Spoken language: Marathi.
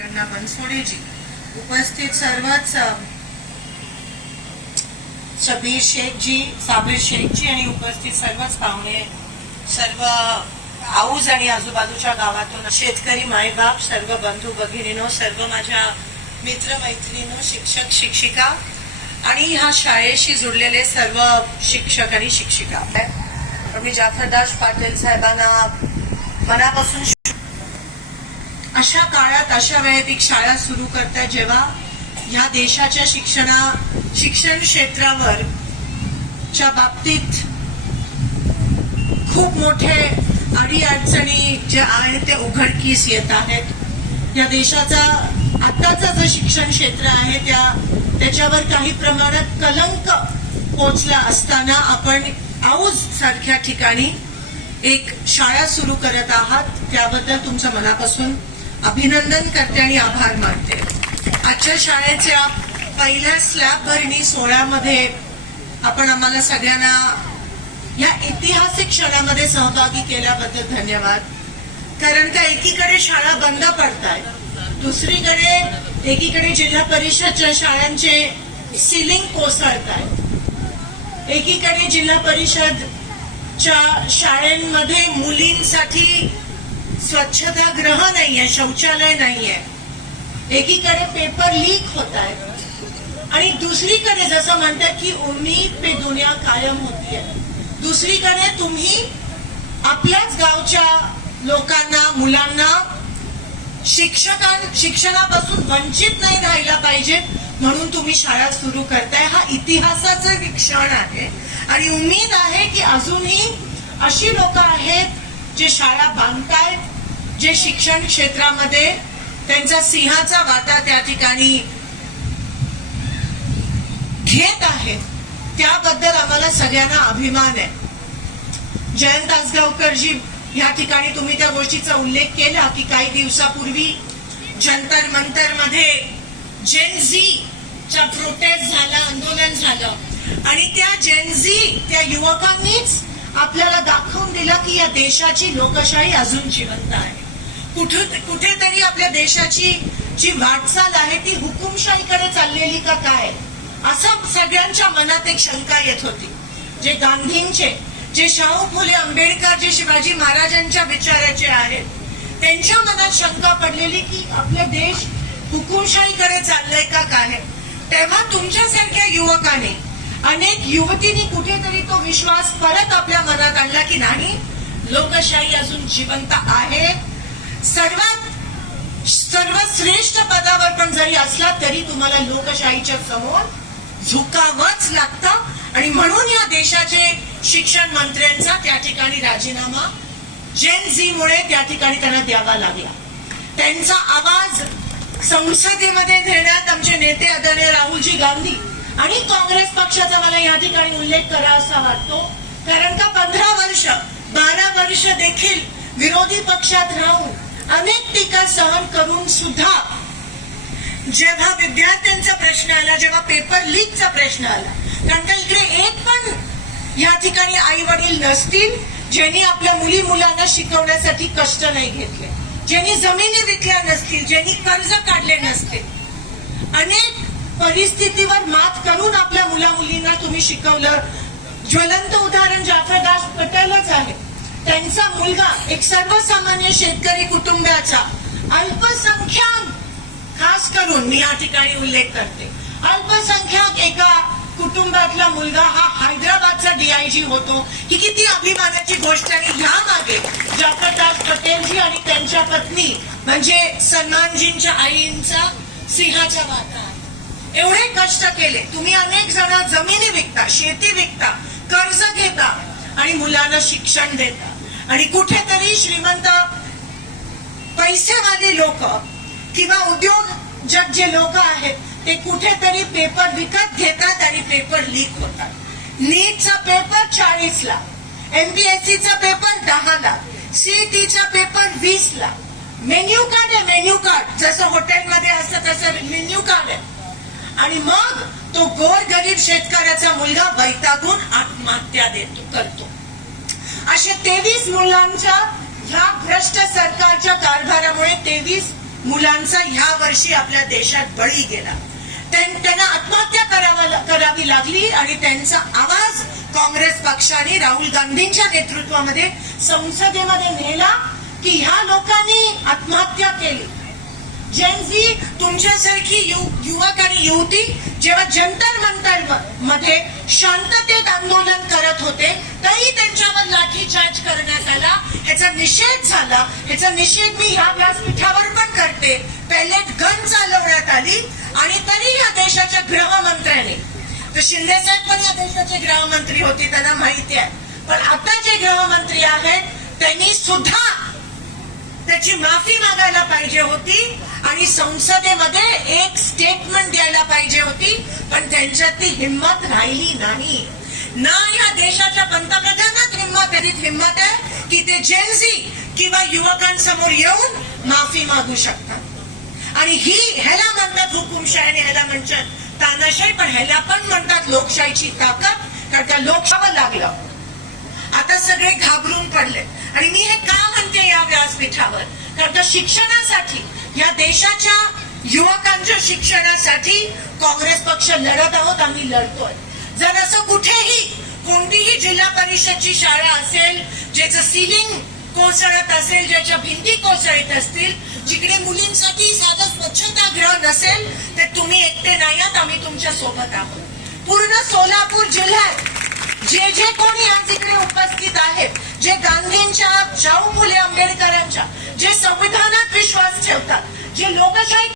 बनसोडेजी, उपस्थित सर्वच शबीर शेखजी, साबिर शेखजी आणि उपस्थित सर्वच पाहुणे, सर्व आऊज आणि आजूबाजूच्या गावातून शेतकरी मायबाप, सर्व बंधू भगिनीनो, सर्व माझ्या मित्रमैत्रिणींनो, शिक्षक शिक्षिका आणि ह्या शाळेशी जुडलेले सर्व शिक्षक आणि शिक्षिका, मी जाफरदास पाटील साहेबांना मनापासून अशा काळात अशा वेळेत एक शाळा सुरू करताय जेव्हा ह्या देशाच्या शिक्षण क्षेत्रावर च्या बाबतीत खूप मोठे अडीअडचणी जे आहेत ते उघडकीस येत आहेत. या देशाचा आताचा जो शिक्षण क्षेत्र आहे त्याच्यावर काही प्रमाणात कलंक पोचला असताना आपण औज सारख्या ठिकाणी एक शाळा सुरू करत आहात, त्याबद्दल तुमचं मनापासून अभिनंदन करते आणि आभार मानते. आजच्या शाळेच्या पहिल्या स्लॅब भरणी सोहळ्यामध्ये आपण आम्हाला सगळ्यांना या ऐतिहासिक क्षणामध्ये सहभागी केल्याबद्दल धन्यवाद. कारण का एकीकडे शाळा बंद पडतायत, दुसरीकडे एकीकडे जिल्हा परिषदच्या शाळांचे सिलिंग कोसळत आहेत, एकीकडे जिल्हा परिषदच्या शाळांमध्ये मुलींसाठी स्वच्छतागृह नाहीये, शौचालय नाहीये, एकीकडे पेपर लीक होत आहेत आणि दुसरीकडे जसं म्हणतात की उम्मीद पे दुनिया कायम होतीये, दुसरीकडे तुम्ही आपल्याच गावच्या लोकांना, मुलांना शिक्षणापासून वंचित नाही राहायला पाहिजे म्हणून तुम्ही शाळा सुरू करताय. हा इतिहासाचा क्षण आहे आणि उम्मीद आहे की अजूनही अशी लोक आहेत जे शाळा बांधतायत, जे शिक्षण क्षेत्रामध्ये त्यांचा सिंहाचा वाटा त्या ठिकाणी घेत आहेत. त्याबद्दल आम्हाला सगळ्यांना अभिमान आहे. जयंत आसगावकरजी, या ठिकाणी तुम्ही त्या गोष्टीचा उल्लेख केला की काही दिवसापूर्वी जंतर मंतर मध्ये जेनझीचा प्रोटेस्ट झाला, आंदोलन झालं आणि त्या जेनझी, त्या युवकांनीच आपल्याला दाखवून दिला की या देशाची लोकशाही अजून जिवंत आहे. कुठेतरी आपल्या देशाची जी वाटचाल आहे ती हुकुमशाहीकडे चाललेली का काय, असं सगळ्यांच्या मनात एक शंका येत होती. जे गांधींचे, जे शाहू फुले आंबेडकर, जे शिवाजी महाराजांच्या विचाराचे आहेत, त्यांच्या मनात शंका पडलेली की आपला देश हुकुमशाहीकडे चाललाय का काय. तेव्हा तुमच्यासारख्या युवकाने, अनेक युवतींनी कुठेतरी तो विश्वास परत आपल्या मनात आणला की नाही, लोकशाही अजून जिवंत आहे. सर्वश्रेष्ठ पदावर पण जरी असला तरी तुम्हाला लोकशाहीच्या समोर झुकावंच लागतं आणि म्हणून या देशाचे शिक्षण मंत्र्यांचा त्या ठिकाणी राजीनामा जेन झीमुळे त्या ठिकाणी त्यांना द्यावा लागला. त्यांचा आवाज संसदेमध्ये घेण्यात आमचे नेते आदरणीय राहुलजी गांधी आणि काँग्रेस पक्षाचा मला या ठिकाणी उल्लेख करावासा वाटतो. कारण का 15 वर्ष 12 वर्ष देखील विरोधी पक्षात राहून अनेक टीका सहन करून सुद्धा जेव्हा विद्यार्थ्यांचा प्रश्न आला, जेव्हा पेपर लीकचा प्रश्न आला, कारण का इकडे एक पण या ठिकाणी आई वडील नसतील ज्यांनी आपल्या मुली मुलांना शिकवण्यासाठी कष्ट नाही घेतले, ज्यांनी जमिनी विकल्या नसतील, ज्यांनी कर्ज काढले नसतील, अनेक परिस्थितीवर मात करून आपल्या मुला मुलींना तुम्ही शिकवलं. ज्वलंत उदाहरण जाफरदास पटेलच आहे. त्यांचा मुलगा एक सर्वसामान्य शेतकरी कुटुंबाचा, अल्पसंख्याक, खास करून मी या ठिकाणी उल्लेख करते, अल्पसंख्याक एका कुटुंबातला मुलगा हा हैदराबादचा DIG होतो. ही किती अभिमानाची गोष्ट. आणि यामागे जाफरदास पटेलजी आणि त्यांच्या पत्नी म्हणजे सन्मानजींच्या आईंचा सिंहाचा वाटा आहे. एवढे कष्ट केले तुम्ही, अनेक जण जमिनी विकता, शेती विकता, कर्ज घेता आणि मुलांना शिक्षण देता आणि कुठेतरी श्रीमंत पैसेवाले लोक किंवा उद्योजक जे लोक आहेत ते कुठेतरी पेपर विकत घेतात आणि पेपर लीक होतात. नीटचा पेपर 40 ला, MPSCचा पेपर 10 ला, CETचा पेपर 20 ला. मेन्यू कार्ड आहे, मेन्यू कार्ड जसं हॉटेलमध्ये असतं तसं मेन्यू कार्ड आहे. आणि मग तो गोरगरीब शेतकऱ्याचा मुलगा वैतागून आत्महत्या करतो. अशा 23 मुलांच्या ह्या भ्रष्ट सरकारच्या कारभारामुळे 23 मुलांचा ह्या वर्षी आपल्या देशात बळी गेला. त्यांना आत्महत्या करावी लागली आणि त्यांचा आवाज काँग्रेस पक्षाने राहुल गांधींच्या नेतृत्वामध्ये संसदेमध्ये नेला की ह्या लोकांनी आत्महत्या केली. जेनझी तुमच्यासारखी युवक आणि युवती जेव्हा जंतर मंतर मध्ये शांततेत आंदोलन करत होते तरी त्यांच्यावर लाठीचार्ज करण्यात आला. ह्याचा निषेध झाला. ह्याचा निषेध मी ह्या व्यासपीठावर पण करते. पेलेट गन चालवण्यात आली आणि तरी या देशाच्या गृहमंत्र्याने, तर शिंदे साहेब पण या देशाचे गृहमंत्री होते, त्यांना माहिती आहे, पण आता जे गृहमंत्री आहेत त्यांनी सुद्धा त्याची माफी मागायला पाहिजे होती आणि संसदेमध्ये एक स्टेटमेंट द्यायला पाहिजे होती, पण त्यांच्यात ती हिंमत राहिली नाही. ना या देशाच्या पंतप्रधानात हिंमत आहे की ते जेनझी किंवा युवकांसमोर येऊन माफी मागू शकतात. आणि ह्याला म्हणतात हुकुमशाही आणि ह्याला म्हणतात तानाशाही, पण ह्याला पण म्हणतात लोकशाहीची ताकद. कारण का लोकशाही लागलं, आता सगळे घाबरून पडले. आणि मी हे का म्हणते या व्यासपीठावर, कारण का शिक्षणासाठी, या देशाच्या युवकांच्या शिक्षणासाठी काँग्रेस पक्ष लढत आहोत, आम्ही लढतोय. जर असं कुठेही कोणतीही जिल्हा परिषदची शाळा असेल ज्याचं सिलिंग कोसळत असेल, ज्याच्या भिंती कोसळत असतील, जिकडे मुलींसाठी साधं स्वच्छतागृह नसेल, तर तुम्ही एकटे नाही आहात, आम्ही तुमच्या सोबत आहोत. पूर्ण सोलापूर जिल्ह्यात जे कोणी आज इकडे उपस्थित आहेत, जे गांधींच्या, शाहू फुले आंबेडकरांच्या, जे संविधानात विश्वास ठेवतात, जे लोकशाही